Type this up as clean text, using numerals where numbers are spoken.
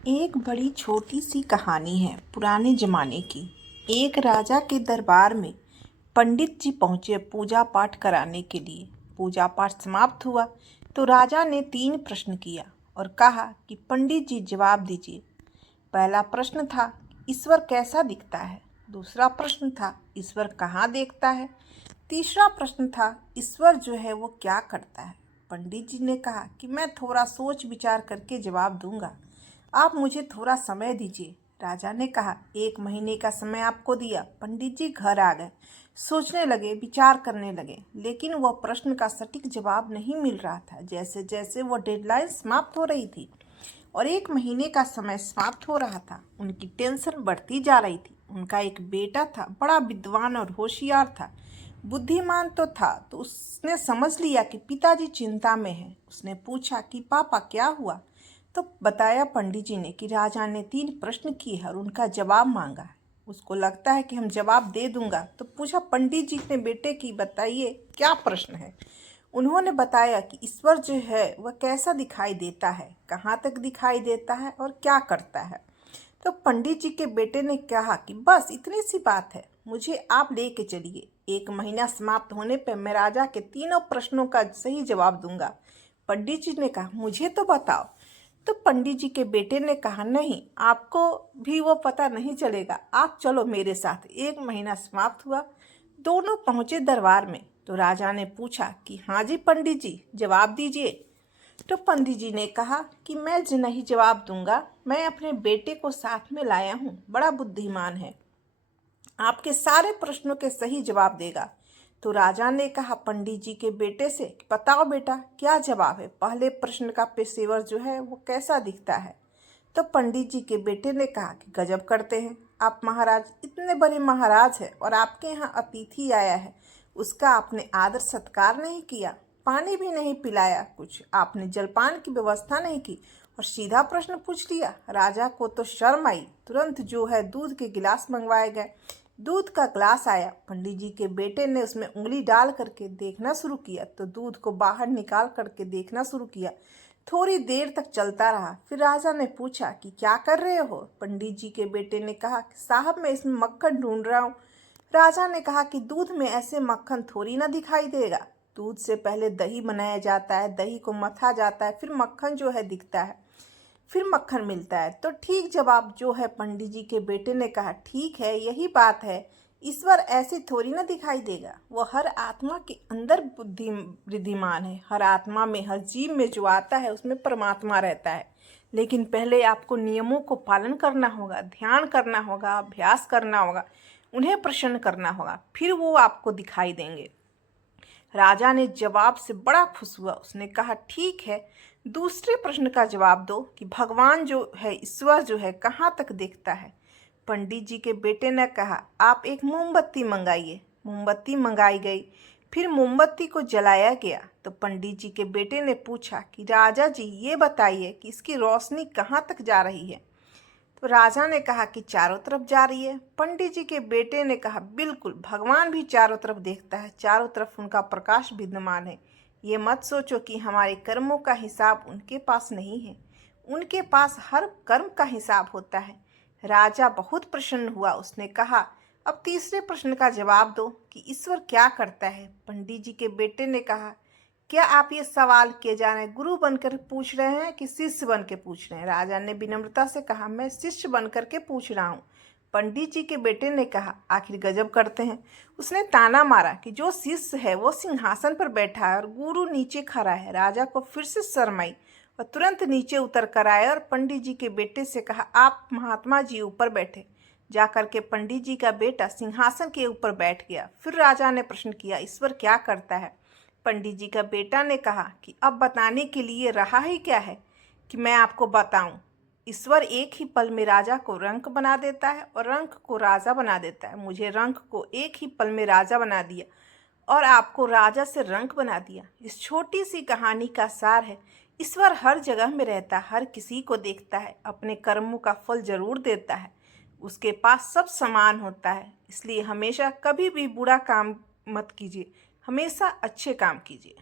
एक बड़ी छोटी सी कहानी है पुराने जमाने की। एक राजा के दरबार में पंडित जी पहुंचे पूजा पाठ कराने के लिए। पूजा पाठ समाप्त हुआ तो राजा ने 3 प्रश्न किया और कहा कि पंडित जी जवाब दीजिए। पहला प्रश्न था, ईश्वर कैसा दिखता है। दूसरा प्रश्न था, ईश्वर कहाँ देखता है। तीसरा प्रश्न था, ईश्वर जो है वो क्या करता है। पंडित जी ने कहा कि मैं थोड़ा सोच विचार करके जवाब दूंगा, आप मुझे थोड़ा समय दीजिए। राजा ने कहा, 1 महीने का समय आपको दिया। पंडित जी घर आ गए, सोचने लगे, विचार करने लगे, लेकिन वह प्रश्न का सटीक जवाब नहीं मिल रहा था। जैसे जैसे वह डेडलाइन समाप्त हो रही थी और 1 महीने का समय समाप्त हो रहा था, उनकी टेंशन बढ़ती जा रही थी। उनका एक बेटा था, बड़ा विद्वान और होशियार था, बुद्धिमान तो था। तो उसने समझ लिया कि पिताजी चिंता में हैं। उसने पूछा कि पापा क्या हुआ। तो बताया पंडित जी ने कि राजा ने 3 प्रश्न किए और उनका जवाब मांगा है। उसको लगता है कि हम जवाब दे दूंगा। तो पूछा पंडित जी ने बेटे की, बताइए क्या प्रश्न है। उन्होंने बताया कि ईश्वर जो है वह कैसा दिखाई देता है, कहाँ तक दिखाई देता है और क्या करता है। तो पंडित जी के बेटे ने कहा कि बस इतनी सी बात है, मुझे आप लेके चलिए। 1 महीना समाप्त होने पर मैं राजा के तीनों प्रश्नों का सही जवाब दूंगा। पंडित जी ने कहा, मुझे तो बताओ। तो पंडित जी के बेटे ने कहा, नहीं, आपको भी वो पता नहीं चलेगा, आप चलो मेरे साथ। 1 महीना समाप्त हुआ, दोनों पहुंचे दरबार में। तो राजा ने पूछा कि हाँ जी पंडित जी, जवाब दीजिए। तो पंडित जी ने कहा कि मैं नहीं जवाब दूंगा, मैं अपने बेटे को साथ में लाया हूँ, बड़ा बुद्धिमान है, आपके सारे प्रश्नों के सही जवाब देगा। तो राजा ने कहा पंडित जी के बेटे से, बताओ बेटा क्या जवाब है, पहले प्रश्न का पेशेवर जो है वो कैसा दिखता है। तो पंडित जी के बेटे ने कहा कि गजब करते हैं आप महाराज, इतने बड़े महाराज हैं और आपके यहाँ अतिथि आया है, उसका आपने आदर सत्कार नहीं किया, पानी भी नहीं पिलाया, कुछ आपने जलपान की व्यवस्था नहीं की और सीधा प्रश्न पूछ लिया। राजा को तो शर्म आई, तुरंत जो है दूध के गिलास मंगवाए गए। दूध का ग्लास आया, पंडित जी के बेटे ने उसमें उंगली डाल करके देखना शुरू किया, तो दूध को बाहर निकाल करके देखना शुरू किया। थोड़ी देर तक चलता रहा, फिर राजा ने पूछा कि क्या कर रहे हो। पंडित जी के बेटे ने कहा, साहब मैं इसमें मक्खन ढूंढ रहा हूँ। राजा ने कहा कि दूध में ऐसे मक्खन थोड़ी ना दिखाई देगा, दूध से पहले दही बनाया जाता है, दही को मथा जाता है, फिर मक्खन जो है दिखता है, फिर मक्खन मिलता है। तो ठीक जवाब जो है, पंडित जी के बेटे ने कहा, ठीक है यही बात है, ईश्वर ऐसे थोड़ी ना दिखाई देगा, वो हर आत्मा के अंदर बुद्धि विद्यमान है। हर आत्मा में, हर जीव में जो आता है उसमें परमात्मा रहता है। लेकिन पहले आपको नियमों को पालन करना होगा, ध्यान करना होगा, अभ्यास करना होगा, उन्हें प्रसन्न करना होगा, फिर वो आपको दिखाई देंगे। राजा ने जवाब से बड़ा खुश हुआ। उसने कहा, ठीक है, दूसरे प्रश्न का जवाब दो कि भगवान जो है, ईश्वर जो है, कहाँ तक देखता है। पंडित जी के बेटे ने कहा, आप एक मोमबत्ती मंगाइए। मोमबत्ती मंगाई गई, फिर मोमबत्ती को जलाया गया। तो पंडित जी के बेटे ने पूछा कि राजा जी ये बताइए कि इसकी रोशनी कहाँ तक जा रही है। तो राजा ने कहा कि चारों तरफ जा रही है। पंडित जी के बेटे ने कहा, बिल्कुल, भगवान भी चारों तरफ देखता है, चारों तरफ उनका प्रकाश विद्यमान है। ये मत सोचो कि हमारे कर्मों का हिसाब उनके पास नहीं है, उनके पास हर कर्म का हिसाब होता है। राजा बहुत प्रसन्न हुआ। उसने कहा, अब तीसरे प्रश्न का जवाब दो कि ईश्वर क्या करता है। पंडित जी के बेटे ने कहा, क्या आप ये सवाल किए जा रहे हैं, गुरु बनकर पूछ रहे हैं कि शिष्य बन के पूछ रहे हैं। राजा ने विनम्रता से कहा, मैं शिष्य बन करके पूछ रहा हूँ। पंडित जी के बेटे ने कहा, आखिर गजब करते हैं। उसने ताना मारा कि जो शिष्य है वो सिंहासन पर बैठा है और गुरु नीचे खड़ा है। राजा को फिर से शर्म आई और तुरंत नीचे उतर कर आया और पंडित जी के बेटे से कहा, आप महात्मा जी ऊपर बैठे। जाकर के पंडित जी का बेटा सिंहासन के ऊपर बैठ गया। फिर राजा ने प्रश्न किया, ईश्वर क्या करता है। पंडित जी का बेटा ने कहा कि अब बताने के लिए रहा ही क्या है कि मैं आपको बताऊं। ईश्वर एक ही पल में राजा को रंक बना देता है और रंक को राजा बना देता है। मुझे रंक को एक ही पल में राजा बना दिया और आपको राजा से रंक बना दिया। इस छोटी सी कहानी का सार है, ईश्वर हर जगह में रहता है, हर किसी को देखता है, अपने कर्मों का फल जरूर देता है, उसके पास सब समान होता है। इसलिए हमेशा कभी भी बुरा काम मत कीजिए, हमेशा अच्छे काम कीजिए।